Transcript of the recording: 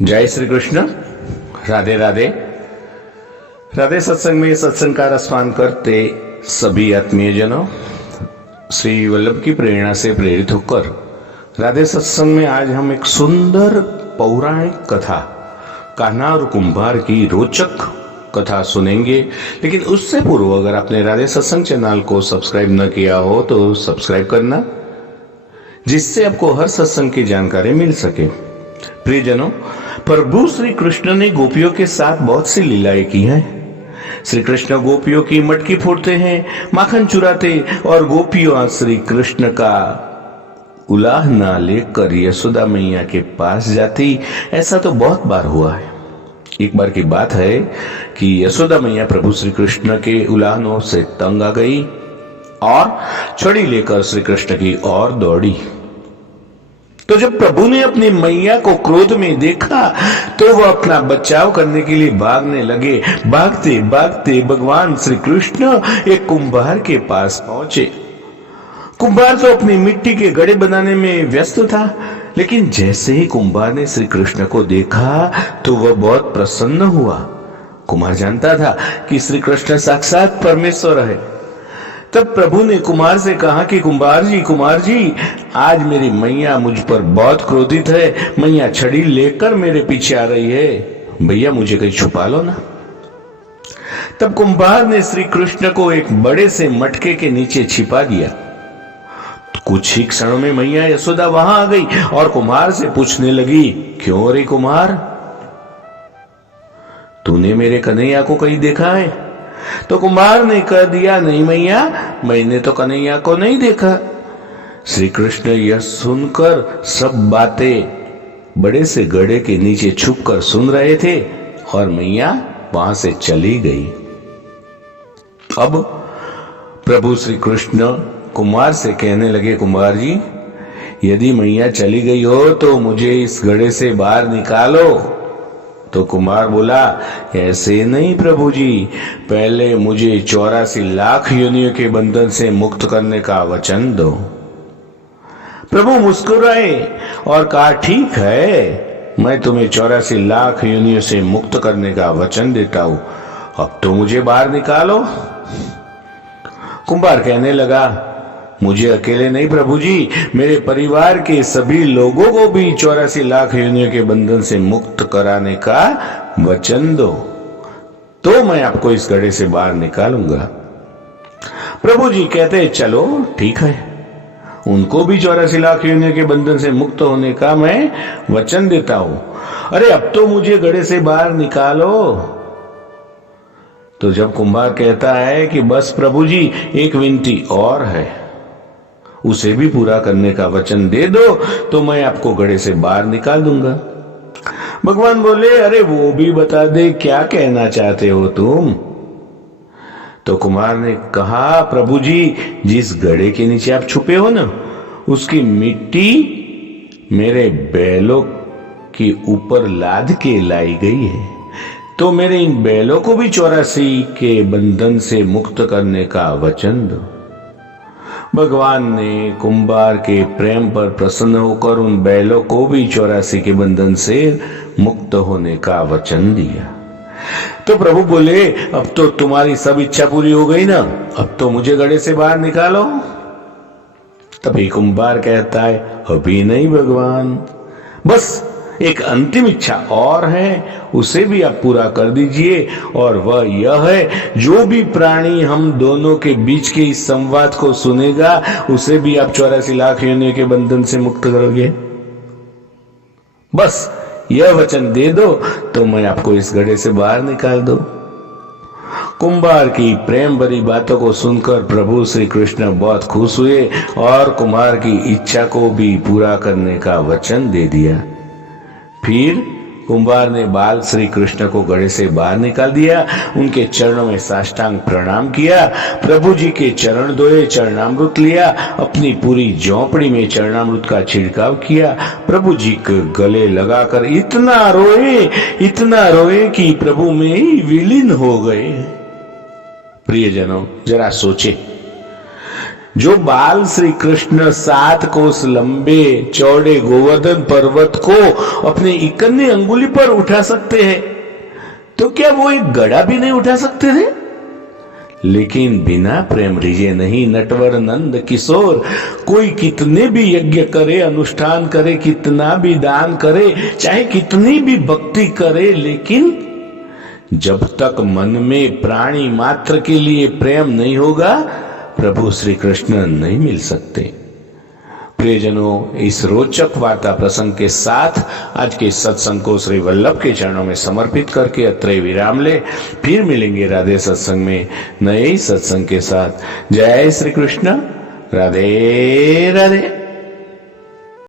जय श्री कृष्ण। राधे राधे। राधे सत्संग में सत्संग का रसपान करते सभी आत्मीय जनों, श्री वल्लभ की प्रेरणा से प्रेरित होकर राधे सत्संग में आज हम एक सुंदर पौराणिक कथा कान्हा और कुंभार की रोचक कथा सुनेंगे। लेकिन उससे पूर्व अगर आपने राधे सत्संग चैनल को सब्सक्राइब न किया हो तो सब्सक्राइब करना, जिससे आपको हर सत्संग की जानकारी मिल सके। प्रियजनों, प्रभु श्री कृष्ण ने गोपियों के साथ बहुत सी लीलाएं की हैं। श्री कृष्ण गोपियों की मटकी फोड़ते हैं, माखन चुराते और गोपियों श्री कृष्ण का उलाहना लेकर यशोदा मैया के पास जाती। ऐसा तो बहुत बार हुआ है। एक बार की बात है कि यशोदा मैया प्रभु श्री कृष्ण के उलाहनों से तंग आ गई और छड़ी लेकर श्री कृष्ण की ओर दौड़ी। तो जब प्रभु ने अपनी मैया को क्रोध में देखा तो वह अपना बचाव करने के लिए भागने लगे। भागते भागते भगवान श्री कृष्ण एक कुंभार के पास पहुंचे। कुंभार तो अपनी मिट्टी के घड़े बनाने में व्यस्त था, लेकिन जैसे ही कुंभार ने श्री कृष्ण को देखा तो वह बहुत प्रसन्न हुआ। कुंभार जानता था कि श्री कृष्ण साक्षात परमेश्वर है। तब प्रभु ने कुमार से कहा कि कुमार जी, आज मेरी मैया मुझ पर बहुत क्रोधित है। मैया छड़ी लेकर मेरे पीछे आ रही है, भैया मुझे कहीं छुपा लो ना। तब कुंभार ने श्री कृष्ण को एक बड़े से मटके के नीचे छिपा दिया। कुछ ही क्षणों में मैया यशोदा वहां आ गई और कुमार से पूछने लगी, क्यों रे कुमार, तूने मेरे कन्हैया को कहीं देखा है? तो कुमार ने कह दिया, नहीं मैया, मैंने तो कन्हैया को नहीं देखा। श्री कृष्ण यह सुनकर सब बातें बड़े से घड़े के नीचे छुपकर सुन रहे थे और मैया वहां से चली गई। अब प्रभु श्री कृष्ण कुमार से कहने लगे, कुमार जी, यदि मैया चली गई हो तो मुझे इस घड़े से बाहर निकालो। तो कुमार बोला, ऐसे नहीं प्रभु जी, पहले मुझे 84 लाख योनियों के बंधन से मुक्त करने का वचन दो। प्रभु मुस्कुराए और कहा, ठीक है, मैं तुम्हें 84 लाख योनियों से मुक्त करने का वचन देता हूं, अब तो मुझे बाहर निकालो। कुंभार कहने लगा, मुझे अकेले नहीं प्रभु जी, मेरे परिवार के सभी लोगों को भी 84 लाख योनियों के बंधन से मुक्त कराने का वचन दो, तो मैं आपको इस घड़े से बाहर निकालूंगा। प्रभु जी कहते, चलो ठीक है, उनको भी 84 लाख योनियों के बंधन से मुक्त होने का मैं वचन देता हूं। अरे अब तो मुझे घड़े से बाहर निकालो। तो जब कुंभार कहता है कि बस प्रभु जी, एक विनती और है, उसे भी पूरा करने का वचन दे दो तो मैं आपको घड़े से बाहर निकाल दूंगा। भगवान बोले, अरे वो भी बता दे, क्या कहना चाहते हो तुम? तो कुमार ने कहा, प्रभु जी, जिस घड़े के नीचे आप छुपे हो ना, उसकी मिट्टी मेरे बैलों के ऊपर लाद के लाई गई है, तो मेरे इन बैलों को भी 84 के बंधन से मुक्त करने का वचन दो। भगवान ने कुंभार के प्रेम पर प्रसन्न होकर उन बैलों को भी 84 के बंधन से मुक्त होने का वचन दिया। तो प्रभु बोले, अब तो तुम्हारी सब इच्छा पूरी हो गई ना, अब तो मुझे घड़े से बाहर निकालो। तभी कुंभार कहता है, अभी नहीं भगवान, बस एक अंतिम इच्छा और है, उसे भी आप पूरा कर दीजिए, और वह यह है, जो भी प्राणी हम दोनों के बीच के इस संवाद को सुनेगा उसे भी आप 84 लाख योनियों के बंधन से मुक्त करोगे। बस यह वचन दे दो तो मैं आपको इस घड़े से बाहर निकाल दूं। कुंभार की प्रेम भरी बातों को सुनकर प्रभु श्री कृष्ण बहुत खुश हुए और कुंभार की इच्छा को भी पूरा करने का वचन दे दिया। फिर कुंभार ने बाल श्री कृष्ण को घड़े से बाहर निकाल दिया, उनके चरणों में साष्टांग प्रणाम किया, प्रभु जी के चरण धोए, चरणामृत लिया, अपनी पूरी झोंपड़ी में चरणामृत का छिड़काव किया, प्रभु जी के गले लगाकर इतना रोए कि प्रभु में ही विलीन हो गए। प्रियजनों, जरा सोचे, जो बाल श्री कृष्ण 7 कोस लंबे चौड़े गोवर्धन पर्वत को अपने इकन्नी अंगुली पर उठा सकते हैं, तो क्या वो एक गड़ा भी नहीं उठा सकते थे? लेकिन बिना प्रेम रिझे नहीं नटवर नंद किशोर, कोई कितने भी यज्ञ करे, अनुष्ठान करे, कितना भी दान करे, चाहे कितनी भी भक्ति करे, लेकिन जब तक मन में प्राणी मात्र के लिए प्रेम नहीं होगा, प्रभु श्री कृष्ण नहीं मिल सकते। प्रियजनों, इस रोचक वार्ता प्रसंग के साथ आज के सत्संग को श्री वल्लभ के चरणों में समर्पित करके अत्रे विराम ले। फिर मिलेंगे राधे सत्संग में नए सत्संग के साथ। जय श्री कृष्ण। राधे राधे।